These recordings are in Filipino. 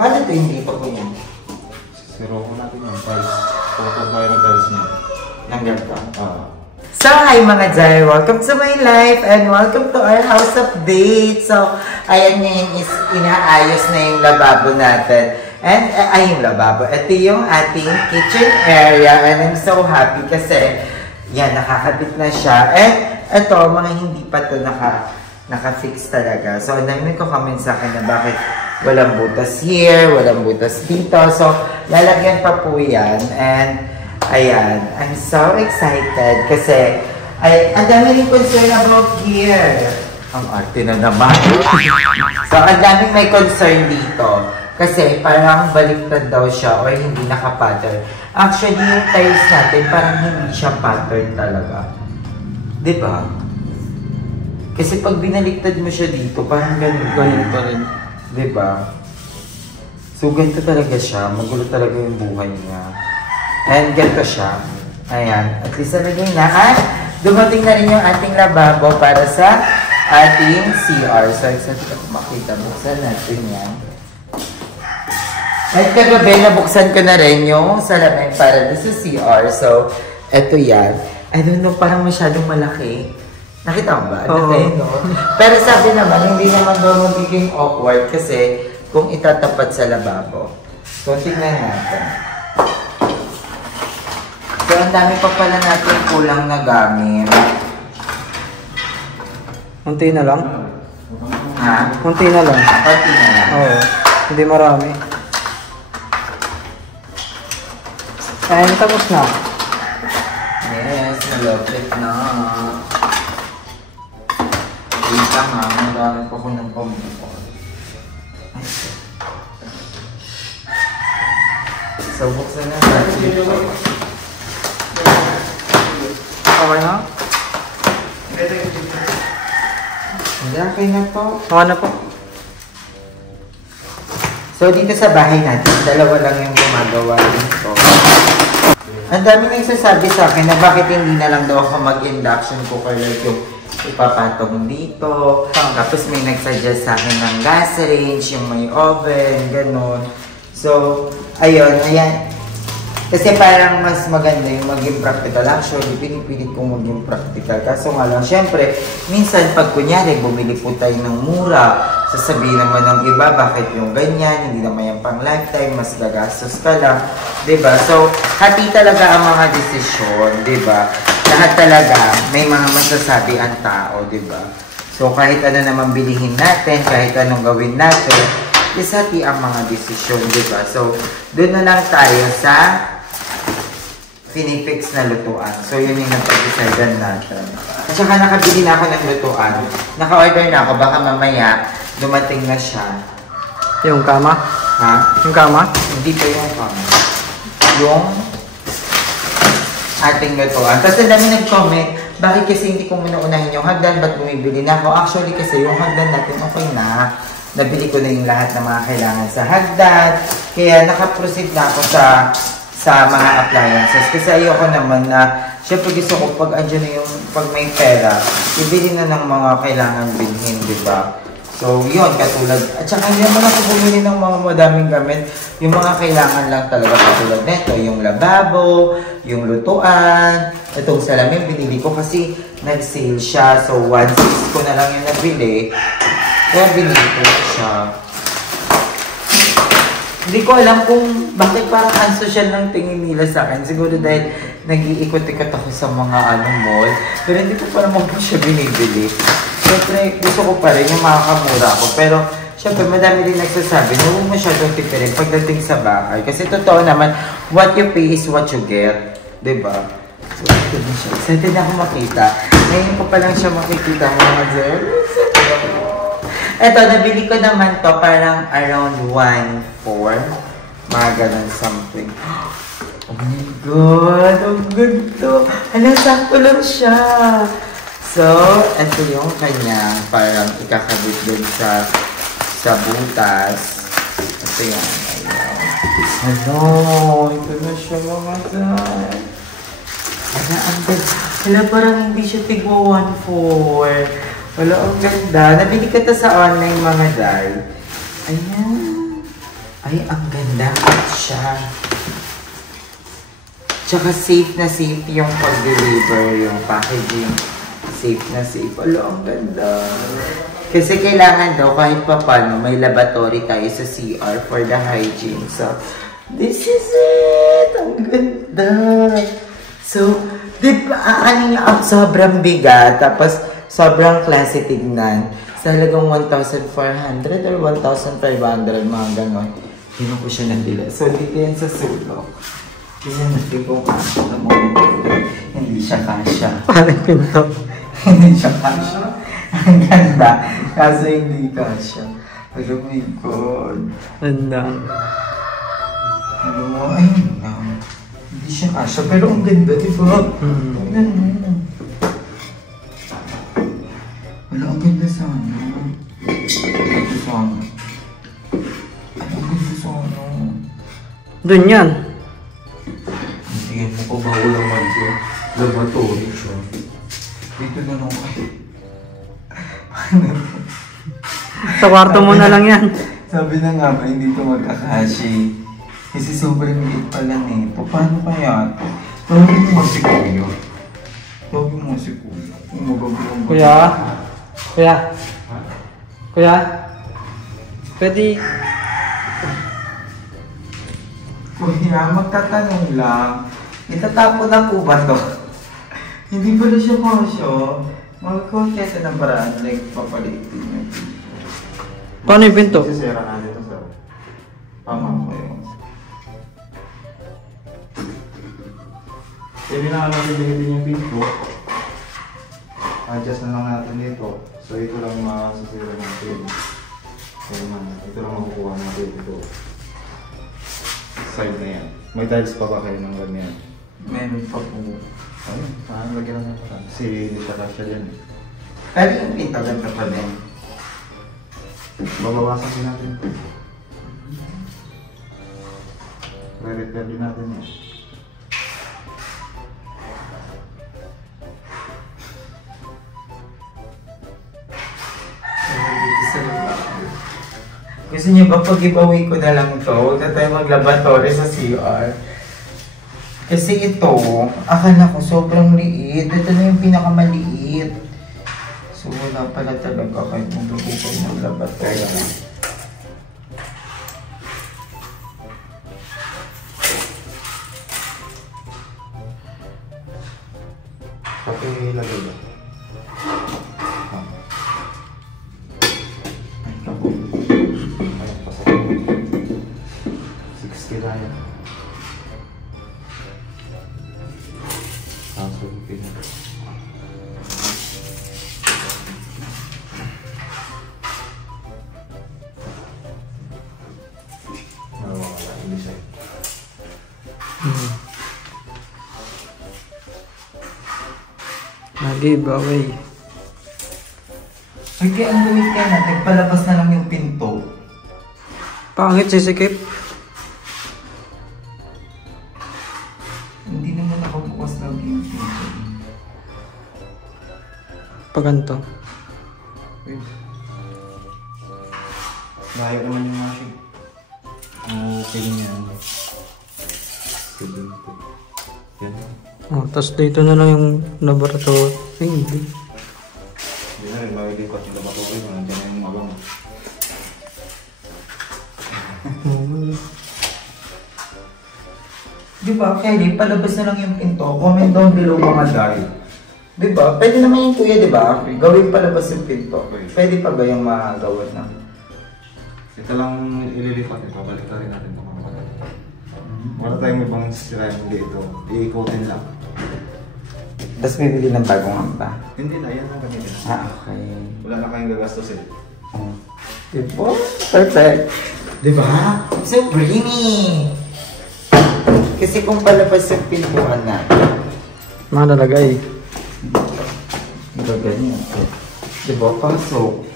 Paano ito hindi pa po yan? Siro ko natin yung tiles. Photo tayo ng tiles niya. Nanggap ka? So, hi mga Jai! Welcome to my life and welcome to our house update! So, ayan ngayon is inaayos na yung lababo natin. And, yung lababo. Ito yung ating kitchen area and I'm so happy kasi yan, nakakabit na siya. And, ito, mga hindi pa ito naka-fix talaga. So, ang dami ko comment sa akin na bakit walang butas here, walang butas dito. So, lalagyan pa po yan. And, ayan, I'm so excited kasi ang dami rin concern about here. Ang arte na naman. So, ang daming may concern dito. Kasi parang baliktad daw siya or hindi naka-pattern. Actually, yung tiles natin parang hindi siya pattern talaga. Diba? Kasi pag binaliktad mo siya dito, parang ganun pa rin. Diba? So, ganito talaga siya. Magulo talaga yung buhay niya. And ganito siya. Ayan. At least nalagay na. At dumating na rin yung ating lababo para sa ating CR. So, excited ako makita. Buksan natin yan. At kagabi, nabuksan ko na rin yung salamin para sa CR. So, eto yan. I don't know, parang masyadong malaki. Nakita mo ba? Oo. No? Pero sabi naman, hindi naman daw magiging awkward kasi kung itatapat sa lababo. So, tignan natin. So, ang dami pa pala natin kulang na gamit. Kunti na lang? Ha? Kunti na lang. Kunti na lang. Oo. Hindi marami. Ayun, tapos na. Yes, malapit na. Wait lang ha, marami pa ko ng pambuko. So, buksan na natin ito. Okay na? Hindi, okay na to. Okay na po. So, dito sa bahay natin, dalawa lang yung gumagawa dito. Ang dami nagsasabi sa akin na bakit hindi na lang daw ako mag-induction cooker like yung ipapatong dito. Tapos may nagsuggest sa akin ng gas range, yung may oven, ganun. So, ayun, ayan. Kasi parang mas maganda yung maging practical. Actually, pinipilit kong maging practical. Kaso nga lang, syempre, minsan pag kunyari, bumili po tayo ng mura, sasabihin naman ng iba, bakit yung ganyan, hindi naman yung pang lifetime, mas gagastos ka lang. Diba? So, hati talaga ang mga desisyon, diba? Lahat talaga, may mga masasabi ang tao, diba? So, kahit ano naman bilihin natin, kahit anong gawin natin, is hati ang mga desisyon, diba? So, doon na lang tayo sa finifix na lutuan. So, yun yung napag-decidan natin. At saka nakabili na ako ng lutuan. Naka-order na ako. Baka mamaya, dumating na siya. Yung kama? Ha? Yung kama? Hindi pa yung kama. Yung ating lutuan. Tapos ang dami nag-comment, bakit kasi hindi ko muna unahin yung hagdan? Ba't bumibili na ako? Actually, kasi yung hagdan natin okay na. Nabili ko na yung lahat ng mga kailangan sa hagdan. Kaya nakaproceed na ako sa mga appliances. Kasi ayoko naman na, syempre gusto ko pag andyan na yung, pag may pera, ibili na ng mga kailangan bilhin, di ba? So, yun, katulad. At saka hindi naman ako bumili ng mga madaming gamit. Yung mga kailangan lang talaga katulad nito. Yung lababo, yung lutuan, itong salamin, binili ko kasi nag-sale siya. So, 1.6 ko na lang yung nabili. Kaya binili ko siya. Hindi ko alam kung bakit parang unsocial ng tingin nila sa akin. Siguro dahil nag-iikot-ikot ako sa mga mall. Pero hindi ko pa naman po siya binibili. Siyempre, gusto ko pa rin yung makakamura ko. Pero, siyempre, madami rin nagsasabi na huwag masyadong tipirin pagdating sa bahay. Kasi totoo naman, what you pay is what you get. Diba? So, ito din siya. Excited na ako makita. Ngayon ko pa lang siya makikita mga girl. Eto, nabili ko naman to parang around 1.4. Mga ganun something. Oh my God! Ang ganda! Alam, sakto lang siya. So, ito yung kanyang parang ikakabit dun sa butas. Ito yan. Ayan. Ano? Ito na siya mga guys. Ano, ang ganda. Wala, parang hindi siya tigwa 1.4. Wala, ang ganda. Nabili ko ito sa online mga guys. Ayan. Ay, ang ganda siya. Tsaka safe na safe yung pag-deliver, yung packaging. Safe na safe. Alo, ang ganda. Kasi kailangan daw kahit pa paano may laboratory tayo sa CR for the hygiene. So, this is it! Ang ganda! So, di ba, sobrang bigat, tapos sobrang classy tignan. Sa halagang 1,400 or 1,500, mga ganon. Hindi ko siya nandila. So, dito yan sa sulok. Tingnan natin kung kasya na moment. Hindi siya kasya. Parang pinto. Hindi siya kasya. Ang ganda. Kaso hindi kasya. Oh my God. Ganda. Ano mo? Ayun na. Hindi siya kasya. Pero ang ganda, di ba? Tingnan mo. Wala, ang ganda sana. Ang ganda sana. Ang ganda sana. Doon yan. Tingin mo ko ba walang mag-laboratory siya? Dito na lang kayo. Sa kwarto mo na lang yan. Sabi na nga ba, hindi ito magkakashi. Kasi sobrang liit pala nito. Paano kaya ito? Tawagin mo si Kuya. Tawagin mo si Kuya. Kuya? Kuya? Kuya? Pwede... Kuya, magtatanong lang. Itatapon na po ba ito? Hindi pala siya kasya. Magkakaroon kaya ng paraan, like papalitin niya. Paano yung pinto? Sisira na dito, sir. Tama ko yun. Pwede na natin din yung pinto. Adjust na lang natin dito. So ito lang masisira natin. Kaya man, ito lang makukuha natin dito. Side na yan. May tiles pa ba kayo ng ganyan? Meron pa po. Ayun, parang lagyan lang natin. Kasi hindi pa kasya dyan. Pero yung pinto ganda pa din. Babawasan din natin ito. Re-repair din natin yan. Gusto niyo ba pag-ibawi ko na lang to? Huwag na tayo mag-laboratory sa CR. Kasi ito, akala ko sobrang liit. Ito na yung pinakamaliit. So wala pala talaga kahit maglagay kayo ng laboratory. Pakilagay ba? Ayun, pasok. 60 lang yan. Kaso, pinag. Nawawala yung design. Nag-giveaway. Sige, ang gawin kaya natin, palabas na lang yung pinto. Pangit sisikip. Hindi naman nakabukas lang yung pinto. Paganto. Layo naman yung machine. Okay niya. Yan. Oh, tapos dito na lang yung laboratory. Ay, hindi. Hindi na rin, makikipot yung laboratory. Nandiyan na yung abang. Diba, Kelly, palabas na lang yung pinto. Comment down below mga dahil. Diba? Pwede naman yung kuya, diba? Gawin palabas yung pinto. Pwede pa ba yung magawa na? Ito lang ililipat. Ipabalik na rin natin ito mga kapatid. Wala tayong ibang sirayan dito. I-coatin lang. Tapos bibili ng bagong hamba. Hindi na, yan ang gamitin. Okay. Wala na kayong gagastusin. Diba? Perfect. Diba? So creamy! Kasi kung palabas yung pintuan natin, Malalagay. diba ganyan? Diba? Pasok.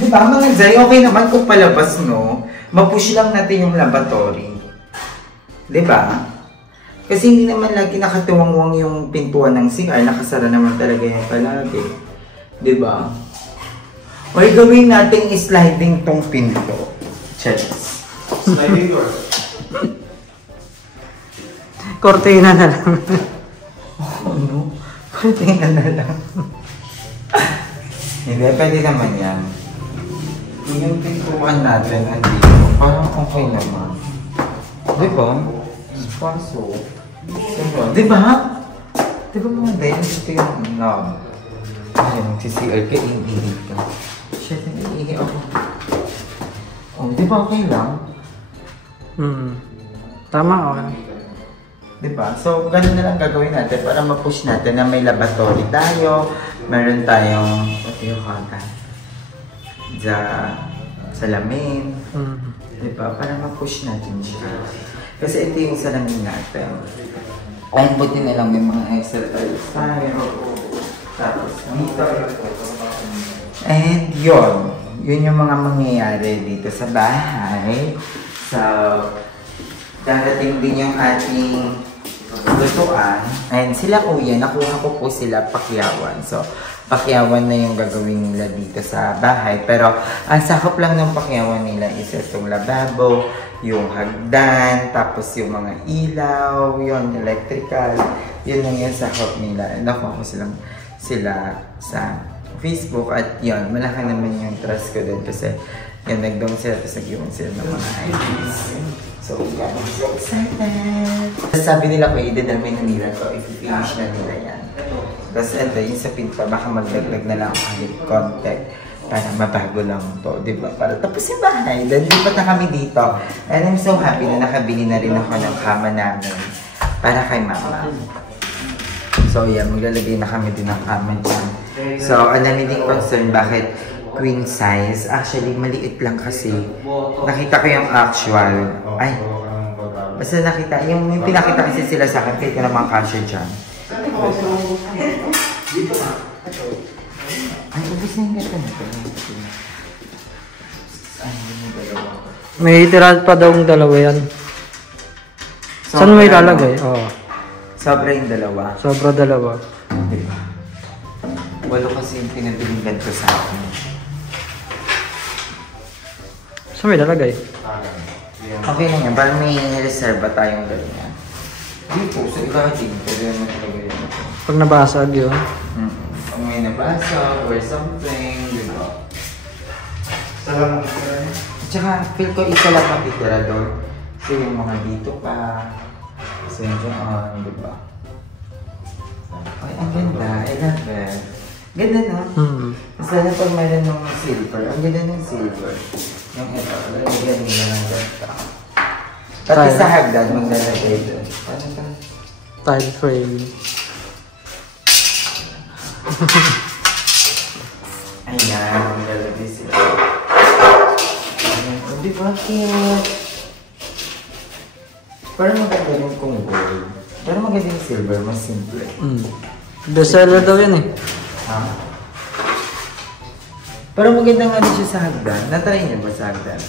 Diba mga Zay, okay naman kung palabas, no? Mapush lang natin yung laboratory. Diba? Kasi hindi naman lagi nakatuwangwang yung pintuan ng CR, nakasara naman talaga yan palagi. Diba? O gawin natin sliding tong pinto. Cheers. Sliding door. Cortina na lang. Oh no, cortina na lang. Hindi, pwede naman yan. Yung pintuan natin, andito, parang okay naman. Diba? Kaso, diba? Diba mga dahil ito yung knob? Ay, mag-CCR ka, iinit ka. Shit, nag-iinit ako. Oh, diba okay lang? Tama, okay. Diba? So, ganun na lang gagawin natin para ma-push natin na may laboratory tayo. Meron tayong, ito yung kanta. Salamin. Diba? Para ma-push natin siya. Kasi ito yung salamin natin. Ay, buti na lang may mga extra tiles tayo. Tapos dito. And yun. Yun yung mga mangyayari dito sa bahay. So, darating din yung ating lutuan. And sila kuya, nakuha ko po sila pakyawan. So, pakyawan na yung gagawin nila dito sa bahay. Pero, ang sakop lang ng pakyawan nila is itong lababo, yung hagdan, tapos yung mga ilaw, yung electrical. Yun lang yung sakop nila. Nakuha ko sila sa Facebook at yun, malaki naman yung trust ko din kasi yan, nag-down sila tapos nag-iwan sila ng mga IDs. So, yeah, I'm so excited! Sabi nila ko, idedalmin na nila ko, i-finish na nila yan. Tapos ito, yung sa pinto, baka maglaglag na lang kahit konti para mabago lang to, di ba? Para tapos yung bahay, dahil lipat na kami dito. And I'm so happy na nakabili na rin ako ng kama namin para kay mama. So, yeah, maglalagay na kami din ng kama dyan. So, ang dami din concern, bakit queen size? Actually, maliit lang kasi. Nakita ko yung actual. Ay, basta nakita, yung pinakita kasi sila sa akin, kahit ko naman kasya dyan. Ay, ubus na yung gata na ito. May tira pa daw ang dalawa yan. Saan mo ilalagay? Oo. Sobra yung dalawa. Sobra dalawa. Diba? Walo kasi yung pinabiling ganito sa akin. Saan mo ilalagay? Okay lang yan. Parang may reserva tayong ganyan. Dito, sa ilalim. Pwede naman ilagay yun. Pag nabasag yun. Pag may nabasa or something, diba? Salamat. Tsaka, feel ko isa lang matitira doon. So, yung mga dito pa. So, yung dyan, diba? Ay, ang ganda. I love it. Ganda, no? Sana pag mayroon ng silver. Ang ganda ng silver. Yung ito, lalagyan nila ng ganda. Pati sa hagdan, maglalagay doon. Paano ka? Tile frame. Ayan, maglalagay sila. Ayan, o diba cute? Parang maganda rin kung gold. Pero maganda yung silver, mas simple. Bestseller daw yan eh. Ha? Pero maganda nga rin siya sa hagdan. Natry niyo ba sa hagdan?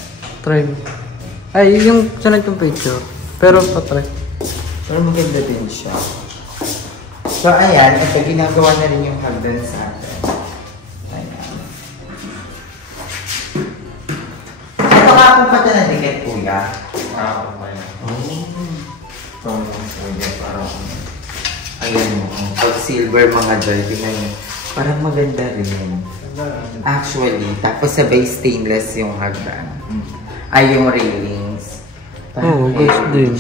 Try. Ay, yung sunod yung picture. Pero patry. Pero maganda din siya. So ayan, ito ginagawa na rin yung hagdan sa atin. Ayan. Ito ka akong pata na dikit, kuya. Pwede parang ayan mo. Pag silver mga doll, tingnan nyo. Parang maganda rin. Actually, tapos sabay stainless yung hagdan. Ay, yung railings. Oo, good din.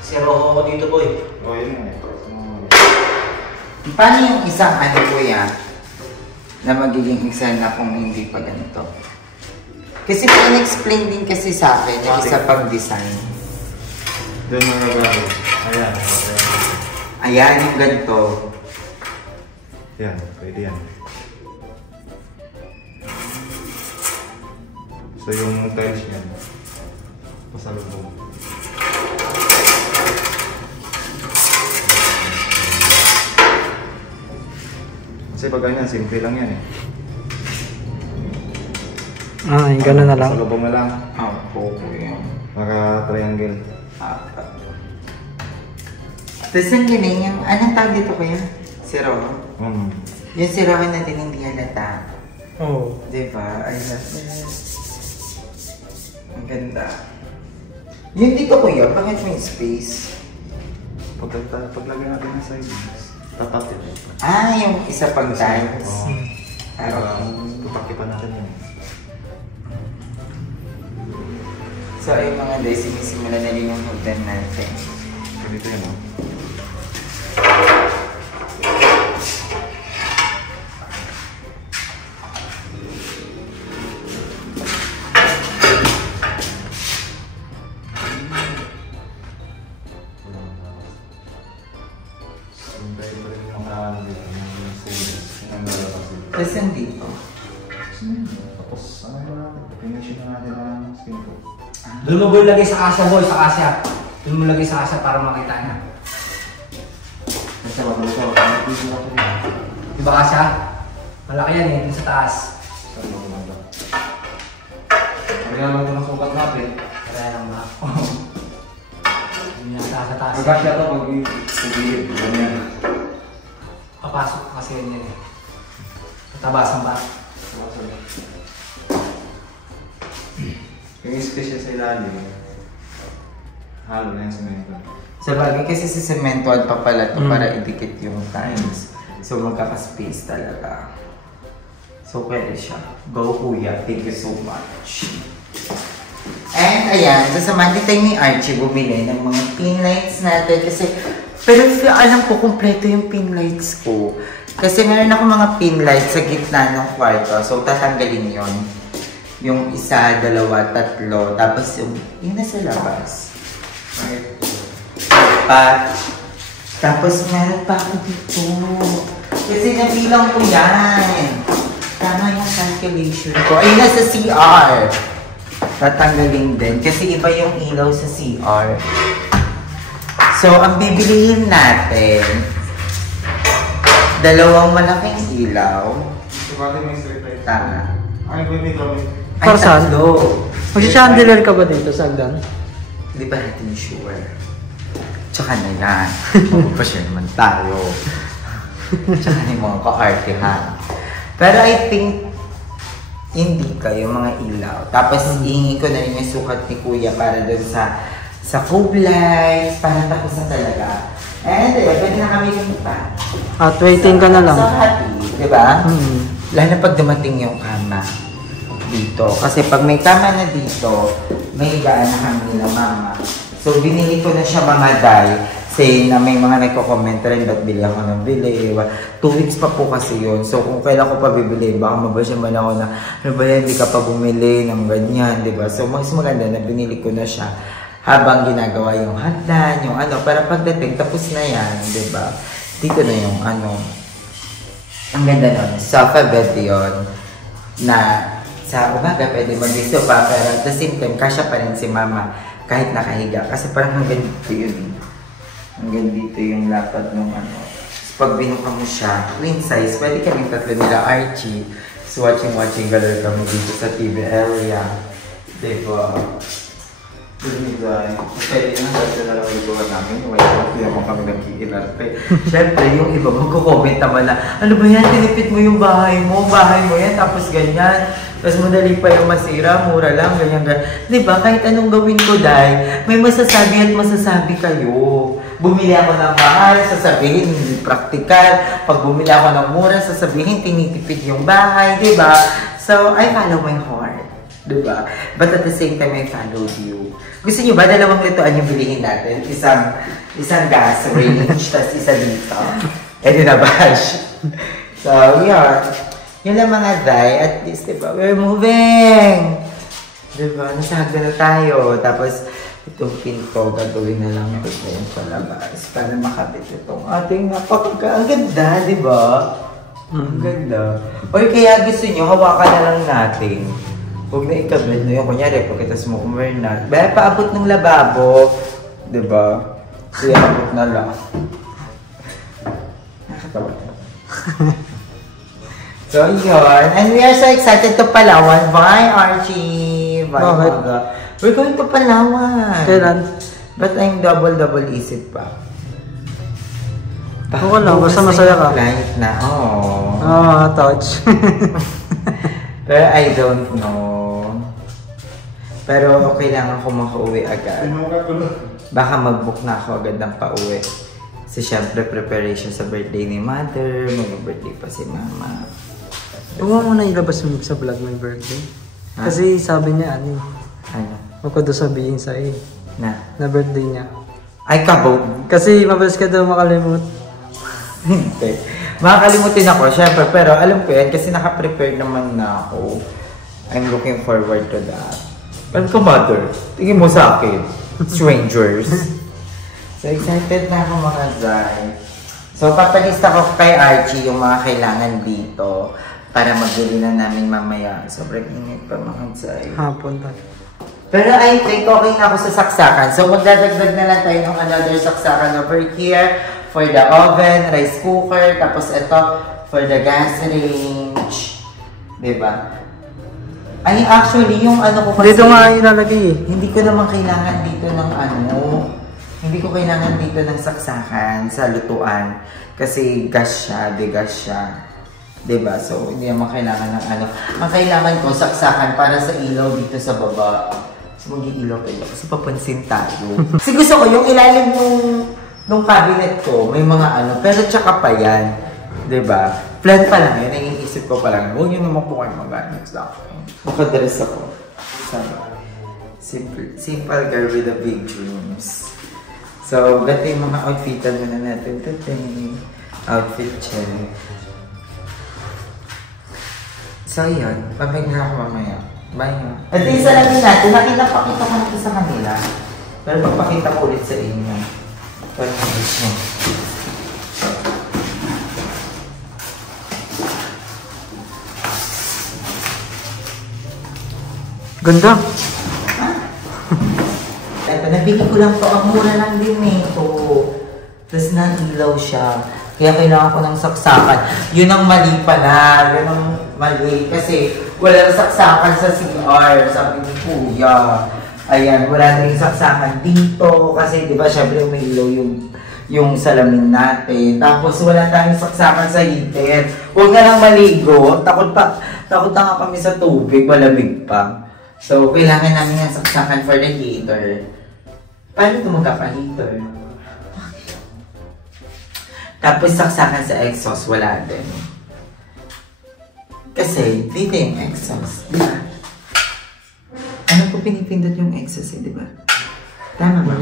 Zero ako dito, boy. O, yun nga. Paano yung isang ano, kuya, na magiging eksena kung hindi pa ganito? Kasi pa-explain din kasi sa akin yung isa pang design. Doon na nagagawa. Ayan. Ayan yung ganito. Yan, pwede yan. So yung tiles yan, pasalubong. Kasi pag ganyan, simple lang yan eh. Ah, yung gano'n na lang. Pasalubong na lang. Opo, kuya. Naka-triangle. Tapos ang galing yung, anong tawag dito kuya? Zero. Yung zerohan natin hindi halata. Oo. Diba? I love it. Ang ganda. Yung dito ko yun, bakit may space? Paglagay natin ng sidings, tatapit. Yung isa pang tiles. Tutakipan natin yun. So, ayun mga day, sinisimula na rin yung hotel natin. Ganito yun, oh. Tapos yan dito. Tapos, ano na natin? Finishin na natin ang skin ko. Doon mo ba ilagay sa kasya, boy? Sa kasya. Doon mo lagay sa kasya para makita na. Kasi wala ito. Di ba kasya? Malaki yan eh, dun sa taas. Saan mo kumanda? Kaya lang ito ng sukat natin. Kaya lang ba? Hindi na sa taas. Magkasya ito pag-ibig. Ganyan. Papasok kasi yun yun eh. Tabasan ba? Yung space sa ilalim, halo na yung semento. Sa bagay kasi sa sementoan pa pala ito para idikit yung tiles. So magkaka-space talaga. So pwede siya. Go kuya, thank you so much. And ayan, sasamahan tayo ni Archie bumili ng mga pin lights natin kasi pero alam ko kumpleto yung pin lights ko. Kasi meron ako mga pin lights sa gitna ng kwarto. So tatanggalin yon. Yung isa, dalawa, tatlo. Tapos yung nasa labas. Tapos meron pa ako dito. Kasi nabilang ko yan. Tama yung calculation ko. Ay, nasa CR. Tatanggalin din. Kasi iba yung ilaw sa CR. So, ang bibilihin natin, dalawang malaking ilaw. Sabati may straight light. Tama. Ay, may drawing. Ay, Para saan? tatlo. Mag-chandelier ka ba dito sa Agdan? Hindi pa natin sure. Tsaka na yan. Magpapashare naman tayo. Tsaka na yung mga ka-artehan. Pero I think, hindi kayo mga ilaw. Tapos, ihingi ko na rin yung sukat ni Kuya para doon sa cove lights. Para tapos na talaga. And pwede na kami lumipat. At waiting ka na lang. So happy, di ba? Hmm. Lalo na pag dumating yung kama dito. Kasi pag may kama na dito, may higaan na kami nila mama. So binili ko na siya mga day. Say na may mga nagko-comment rin, ba't bili ako ng bili? 2 weeks pa po kasi yun. So kung kailan ko pa bibili, baka mabasya man ako na, ano ba yan, hindi ka pa bumili ng ganyan, di ba? So mas maganda na binili ko na siya. Habang ginagawa yung hagdan, yung ano, para pagdating, tapos na yan, di ba? Dito na yung ano. Ang ganda nun, sofa bed yun, na sa umaga pwede mag-iso pa, pero at the same time, kasya pa rin si mama kahit nakahiga. Kasi parang hanggang dito yun. Hanggang dito yung lapad ng ano. Pag binuka mo siya, queen size, pwede kaming tatlo nila Archie. So watching galera kami dito sa TV area. Di ba? Pwede na, dahil na lang yung gawa namin. Hindi naman kami nag-iinarte. Siyempre, yung iba magko-comment naman na, ano ba yan, tinipid mo yung bahay mo yan, tapos ganyan. Tapos madali pa yung masira, mura lang, ganyan. Diba, kahit anong gawin ko, Day, may masasabi at masasabi kayo. Bumili ako ng mahal, sasabihin, hindi practical. Pag bumili ako ng mura, sasabihin, tinitipid yung bahay, diba? So, I follow my heart. Diba? But at the same time, I followed you. Gusto nyo ba, 2 lutuan yung bilihin natin? Isang gas range, tas isa dito. Eh, dinabash. So, yeah. Yun lang mga day. At least, diba, we're moving. Diba? Nasagda na tayo. Tapos, itong pinto, gagawin na lang ito yung palabas para makabit itong ating ang ganda, diba? Ang ganda. O kaya gusto nyo, hawakan na lang natin. Huwag na ikabit na yun. Kunyari, pagkatas mo kumwear na. Baya paabot ng lababo. Diba? Kaya abot na lang. Nakatawa. So, yun. And we are so excited to Palawan. Bye, Archie. Bye, Maga. We're going to Palawan. Kailan? But I'm double isip pa. Oo lang, basta masaya ka. Flight na, oh. Touch. Pero I don't know. Pero kailangan ko makauwi agad. Baka mag-book na ako agad ng pauwi. Kasi syempre preparation sa birthday ni mother, mag-birthday pa si mama. Huwag mo na ilabas mo sa vlog my birthday. Kasi sabi niya ano? Huwag ko doon sabihin sa'yo. Na birthday niya. Ay, kabog. Kasi mabilis ka daw makalimut. Hindi. Makakalimutin ako, syempre. Pero alam ko yan kasi naka-prepare naman na ako. I'm looking forward to that. Alam ko, mother. Tingin mo sa akin. Strangers. So, excited na ako mga Zay. So, papalista ko kay Archie yung mga kailangan dito para magbili na namin mamaya. Sobrang init pa mga Zay. Hapon pa. Pero I think okay na ako sa saksakan. So, magdadagdag na lang tayo ng another saksakan over here for the oven, rice cooker, tapos ito for the gas range. Diba? Ay, actually, yung ano ko kasi... Dito nga ilalagay eh. Hindi ko naman kailangan dito ng ano... Hindi ko kailangan dito ng saksakan sa lutuan. Kasi gas siya, degas siya. Diba? So, hindi naman kailangan ng ano. Ang kailangan ko, saksakan para sa ilaw dito sa baba. So, mag-iilaw kayo. Kasi papansin tayo. Kasi gusto ko, yung ilalim nung cabinet ko, may mga ano. Pero tsaka pa yan. Diba? Plan pa lang yun. Naiisip ko pa lang. Huwag yun naman po kayo magamit sa akin. Makadress ako. Simple girl with a big dreams. So, ganito yung mga outfitan muna natin today. Outfit check. So, yun. Pabay na ako mamaya. Bye nga. At yung salamin natin, pakita ko natin sa kanila. Pero magpakita ko ulit sa inyo. Pero mag-is mo. Ganda. Ito, nabili ko lang to. Ang mura lang din ito. Tapos nailaw siya. Kaya kailangan ko ng saksakan. Yun ang mali pala. Yun ang mali. Kasi wala na saksakan sa CR. Sabi ni Kuya. Ayan, wala na yung saksakan dito. Kasi di ba, syempre may ilaw yung salamin natin. Tapos wala tayong saksakan sa heater. Huwag na lang maligo. Takot na nga kami sa tubig. Malamig pa. So, kailangan namin yung saksakan for the heater. Paano ito magkaka-heater? Tapos saksakan sa exhaust, wala din. Kasi, dito yung exhaust, di ba? Ano po pinipindot yung exhaust eh, di ba? Tama ba?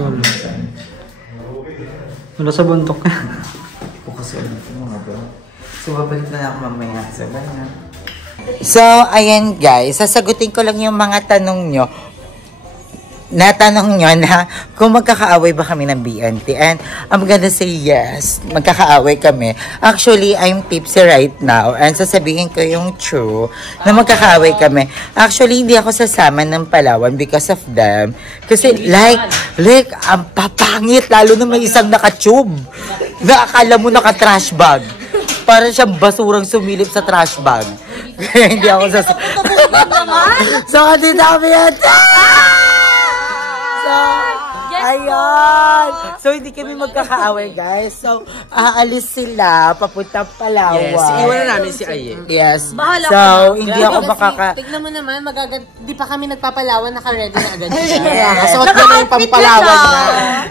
Wala sa buntok. Hindi ko kasi alam ito mga bro. So, babalik na ako mamaya. So, bye na. So, ayan guys. Sasagutin ko lang yung mga tanong nyo. Natanong nyo na kung magkakaaway ba kami ng BNT. And I'm gonna say yes. Magkakaaway kami. Actually, I'm tipsy right now. And sasabihin ko yung true na magkakaaway kami. Actually, hindi ako sasama ng Palawan because of them. Kasi like, ang papangit. Lalo na may isang naka-tube. Nakakala mo naka-trash bag. Parang siyang basurang sumilip sa trash bag. Hindi ako sasama. So, dito kami yan. So, ayun. So, hindi kami magkakaaway, guys. So, aalis sila, papuntang Palawan. Yes, iwan na namin si Aye. Yes. Bahala so, ka. hindi ako makaka... Tignan mo naman, di pa kami nagpapalawan, naka-ready na agad siya. Yeah. Kasuot na yung pampalawan na.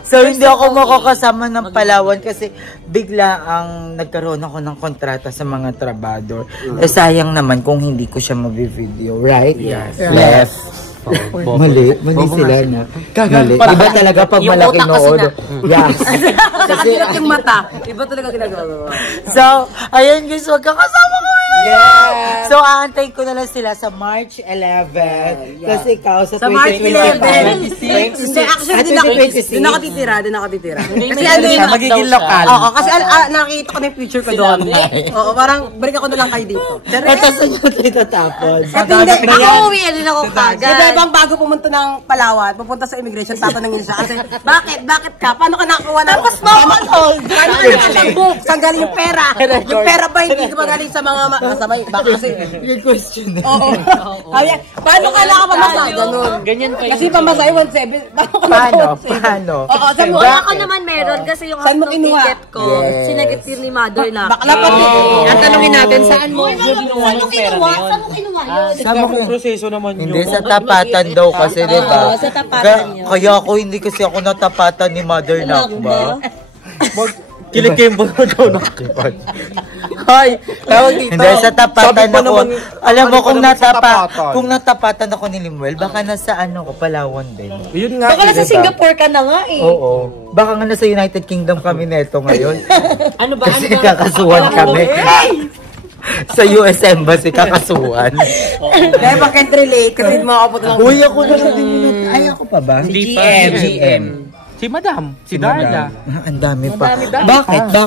So, hindi ako makakasama ng Palawan kasi bigla ang nagkaroon ako ng kontrata sa mga trabador. Eh, sayang naman kung hindi ko siya mabivideo, right? Yes. Left. Mali sila na. Mali. Iba talaga pag malaki nood. Yes. Kasi yung mata. Iba talaga ginagawa. So, ayun guys, magkakasama kami. Yes. So, aantayin ko na lang sila sa March 11. Kasi ikaw sa 2025. Sa March 11. Actually, din ako titira. Kasi ano yun, magiging lokal. Oo, kasi nakikita ko na yung future ko doon. Oo, parang balik ako na lang kayo dito. Ito sa natin tatapos. Ako uwi din ako kagad. Bang bago pumunta ng Palawan, pupunta sa immigration, tatanungin siya kasi, bakit ka? Paano ka nakakuha ng... Tapos saan galing yung pera? Yung pera ba hindi ka magaling sa mga masamay? Baka kasi... Good question. Oo. Paano ka nakapamasa? Ganun. Ganyan pa yun. Kasi pamasay 1.7. Paano? Oo, sa mo. Ako naman meron kasi yung saan mo ng kinuha? ticket ko, sinagitir ni mother na. Bakla pa din. Ang tanongin natin, saan mo kinuha yung pera na yun? kinuha yun? Sabi ko, proseso naman yun. hindi, sa tapatan daw kasi, di ba? Oo, sa tapatan yun. Kaya ako, hindi kasi ako natapatan ni Mother Nakba. Kilikimbo na daw nakipag. Hay, tawag dito. Hindi, sa tapatan Sabi pa ako. naman, Alam mo, ano pa naman sa tapatan? kung natapatan ako ni Limuel, baka nasa ko, Palawan din. Yun nga. Baka nasa Singapore ka na nga eh. Oo. Baka nga nasa United Kingdom kami neto ngayon. Ano ba? Kasi kakasuhan kami. Sa US Embassy, kakasuhan. Dahil ba can't relate, kasi mga kapot lang. Uy, ako na lang din. Ay, ako pa ba? Hindi pa. GM. Si Madam, si Darla. Ang dami pa. Bakit?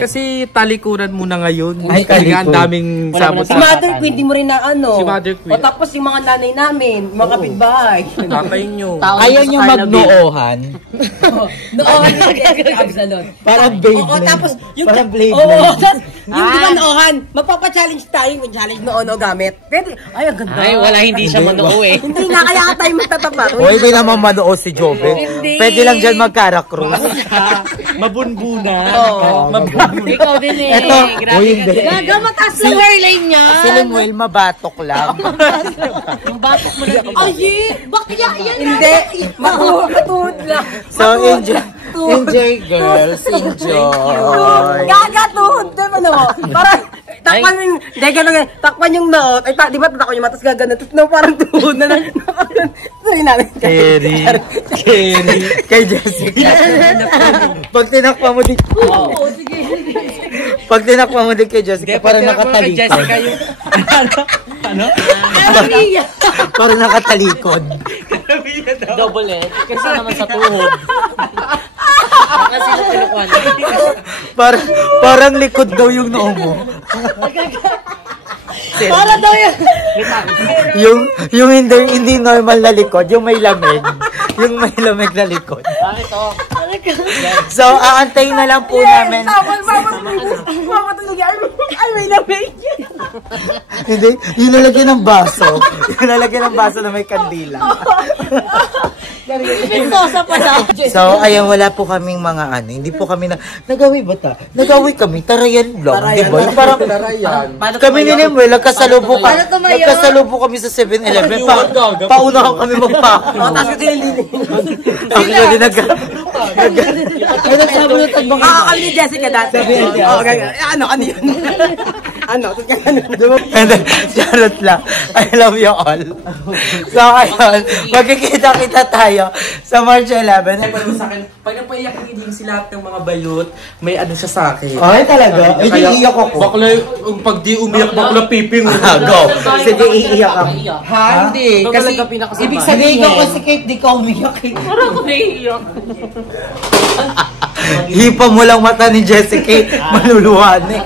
Kasi talikuran muna ngayon. Ay, Kasi nga ang talikod. daming sabot. Si Mother Queen, di mo rin na ano. Si Mother Queen. O tapos yung mga nanay namin, mga kapitbahay. Kakain nyo. Ayaw niyo magnoohan. Noon, Absalon. Parang Beyblade. Oo, tapos yung... Parang Beyblade. Oo, tapos yung di ba noohan, magpapa-challenge tayo, yung challenge noon o gamit. Pwede, ay, ang ganda. Ay, wala, hindi siya manoo eh. Hindi nga, kaya tayo magtatapat. O, hindi naman manoo si Jobe. Pwede lang dyan magkara-cruise. Mabunbuna. Oo. Ikaw din eh. Eto, Grabe uy, ka hindi. din. Gaga, mataas lang hairline niya. Si Limuel, mabatok lang. Yung batok mo na. Ay, bakya yan. Hindi, matuhod lang. So, enjoy girls. Enjoy. Gagatuhod din ano mo. Parang, takpan yung, hindi, gano'n, takpan yung noot. Ay, di ba tatakpan yung matas gagano? Tapos no, parang tuhod na lang. Sorry namin. Kerry. Kay Jessica. Pag tinakpan mo din. Pag tinakpan mo din kay Jessica, parang nakatalikod. Jessica yung... Ano? Parang nakatalikod. Double eh. Kasi naman sa tuhod. Kasi sa pinukuhan. Parang likod daw yung noo mo. Para daw yan. yung hindi normal na likod, yung may lamig. Yung may lamig na likod. So, aantayin na lang po namin. Mamatulog yan. Ay, may lamig. Hindi, yung lalagyan ng baso. Yung lalagyan ng baso na may kandila. Pintosa pa daw. So, ayan, wala po kaming mga hindi po kami nagawi ba ta? Nagawi kami, tarayan lang, di ba? Yung parang, kami ni Limuel, nagkasalubo kami sa 7-Eleven. Paunahan kami magpako. O, tapos kasi hindi. Actually, nagsabi na tagbang Kami ni Jessica dati. Ano yun? Ano? And then, charot lang. I love you all. So, ayun, magkikita-kita tayo sa March 11. Pag napaiyak hindi si lahat ng mga bayot, may ano siya sa akin. Ay, talaga? Ay, iiyak ako. Bakla, pag di umiyak, bakla piping. Go. Sige, iiyak ako. Ha? Hindi. Kasi, ibig sabihin Hindi ko kasi Kate, di ka umiyak. Parang ako naiiyak. Hipa mo lang mata ni Jessica, maluluhan eh.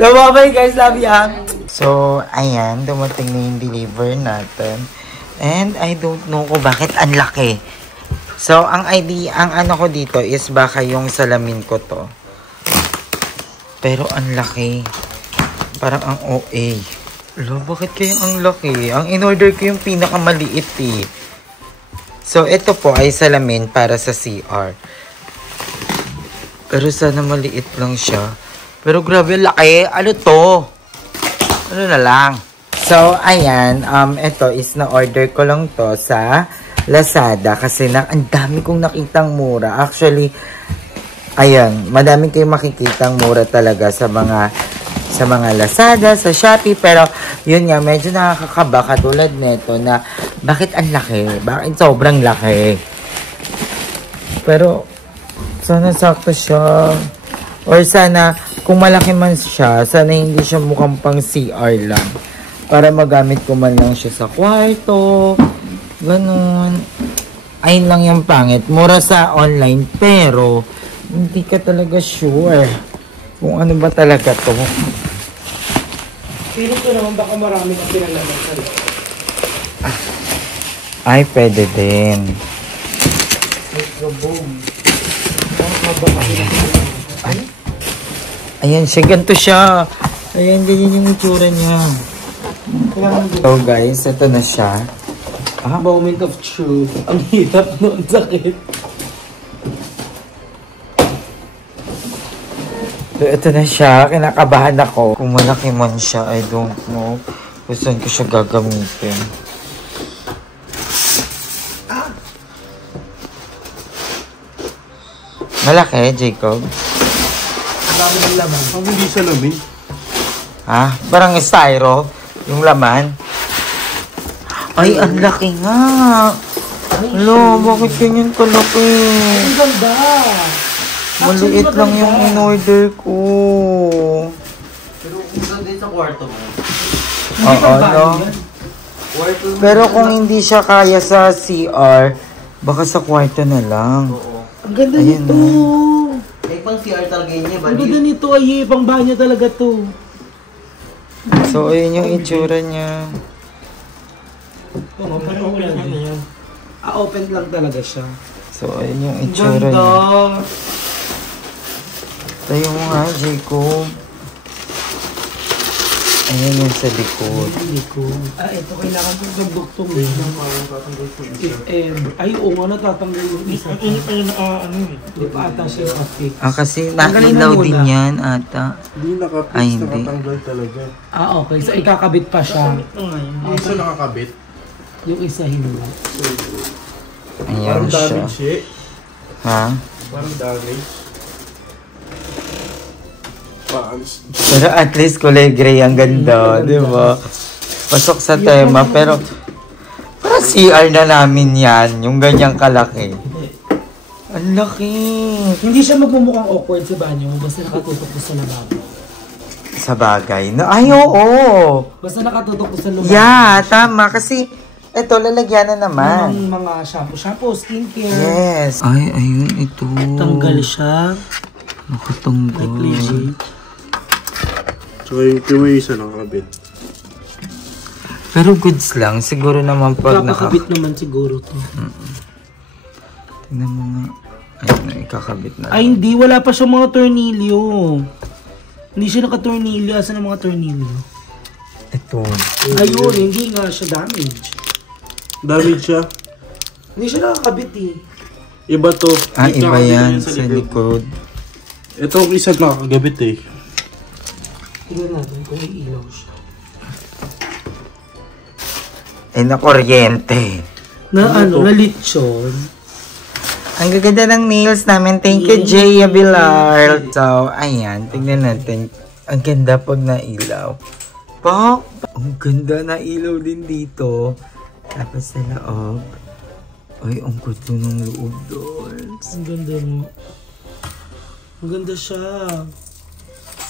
So, bye guys, love ya. So, ayan, dumating na yung deliver natin. And I don't know kung bakit ang laki. So, ang ano ko dito is baka yung salamin ko to. Pero ang laki. Parang ang OA. Lo, bakit kaya ang laki? Ang in-order ko yung pinakamaliit eh. So, ito po ay salamin para sa CR. Pero sana maliit lang siya. Pero grabe, laki. Ano to? Ano na lang. So, ayan. Ito is na-order ko lang to sa Lazada. Kasi ang dami kong nakitang mura. Actually, ayan. Madami kayong makikitang mura talaga sa mga Lazada, sa Shopee. Pero, yun nga, medyo nakakakaba katulad nito na bakit ang laki? Bakit sobrang laki? Pero, sana sakto siya. Or sana, kung malaki man siya, sana hindi siya mukhang pang CR lang. Para magamit ko man lang siya sa kwarto. Ganun. Ayun lang yung pangit. Mura sa online, pero hindi ka talaga sure kung ano ba talaga to. Feeling ko naman baka marami na pinalaman sa loob. Ay, pwede din. Ayan siya, ganito siya. Ayan, ganyan yung itsura niya. So guys, ito na siya. Moment of truth. Ang hirap noon, sakit. So, ito na siya. Kinakabahan ako. Kung malaki man siya, I don't know. Kung saan ko siya gagamitin. Malaki, Jacob? Ang dami ng laman. Ang hindi siya lamin. Ha? Parang styro. Yung laman. Ay, ang laki nga. Hello, bakit ganyan kalaki? Ang ganda. Maliit lang yung in-order ko. Pero kung saan din sa kwarto mo. Oo, no? Pero kung hindi siya kaya sa CR, baka sa kwarto na lang. Ang ganda Ayan, nito. Eh, pang CR talaga yun niya, Ang ganda nito ay pang banyo talaga to. So, ayun yung itsura niya. Oo, pero okay lang yan. Open lang talaga siya. So, ayun yung Ang itsura ganda. niya. Tayo mo nga, Jacob. Ayan yung sa likod. Hindi ko. Ito kailangan kong gagduktong eh. If ever. Ay, oo nga, natatanggal yung isa. Ang init pa yun, Hindi pa ata siya yung update. Kasi Tanggalin nailaw mo din muna. yan, ata. Hindi nakapit, Ay, hindi. nakatanggal talaga. Okay. So, ikakabit pa siya. Yung isa nakakabit. Yung isa hindi. Ayan Parang siya. damage eh. Ha? Parang damage. Paalis. Pero at least kulay gray ang ganda, di ba? Pasok sa tema, pero para CR na namin yan, yung ganyang kalaki. Ang laki. Hindi siya magmumukhang awkward sa banyo. Basta nakatutok ko sa lababo. Sa bagay. No, ay, oo. Basta nakatutok ko sa lababo. Yeah, tama. Kasi, eto, lalagyan na naman. Ng mga shampoo, skincare. Yes. Ay, ayun, ito. Tanggal siya. Nakatanggal. Like legit. So yung isa nakakabit. Pero goods lang. Siguro naman pag Kakakabit naman siguro to. Tingnan mo nga. Ayun, ikakabit na. Ay, hindi. Wala pa siya mga tornilyo. Hindi siya naka-tornilyo. Asan ang mga tornilyo? Ito. Ayun, hindi nga siya damage. Damage siya. Hindi siya nakakabit eh. Iba to. Ah, Hindi iba nakakabit yan yun sa likod. Ito ang isa nakakagabit eh. Tingnan natin kung may ilaw siya. Ay, na kuryente. Na ano, na lechon. Ang gaganda ng nails namin. Thank you, Jay Abilar. So, ayan. Tingnan natin. Ang ganda pag nailaw. Pak! Ang ganda na ilaw din dito. Tapos sa loob. Ay, ang ganda ng loob doon. Ang ganda mo. Ang ganda siya.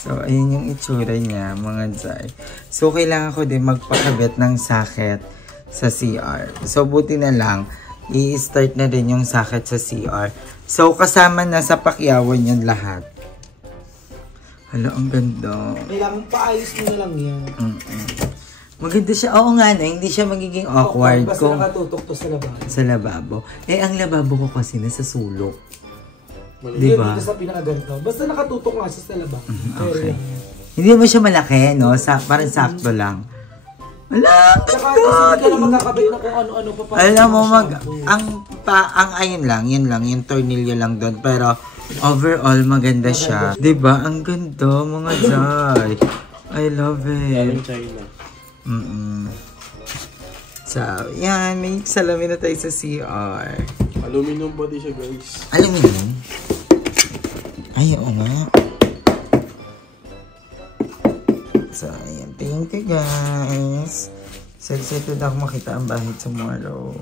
So, ayun yung itsura niya, mga Jai. So, kailangan ko din magpakabit ng socket sa CR. So, buti na lang, i-start na din yung socket sa CR. So, kasama na sa pakyawan yan lahat. Hala, ang ganda. Kailangan paayos mo na lang yan. Maganda siya. Oo nga na, hindi siya magiging awkward Basta kung nakatutok to sa labas. sa lababo. Eh, ang lababo ko kasi nasa sulok. Di Diba? Dito sa pinakaganto. Basta nakatutok nga siya sa labas. Okay. Hindi mo siya malaki, no? Parang sakto lang. Wala, ang Saka ganda! kasi hindi ka na magkakabit na kung ano-ano pa pa. Alam mo, ang ayun lang, yung tornilyo lang doon. Pero, overall, maganda siya. Diba? Ang ganda, mga Jai. I love it. China. So, yan. May salamin na tayo sa CR. Aluminum body siya guys. Aluminum? Ay, oo nga. So, ayan. Thank you, guys. So, excited ako makita ang bahay tomorrow.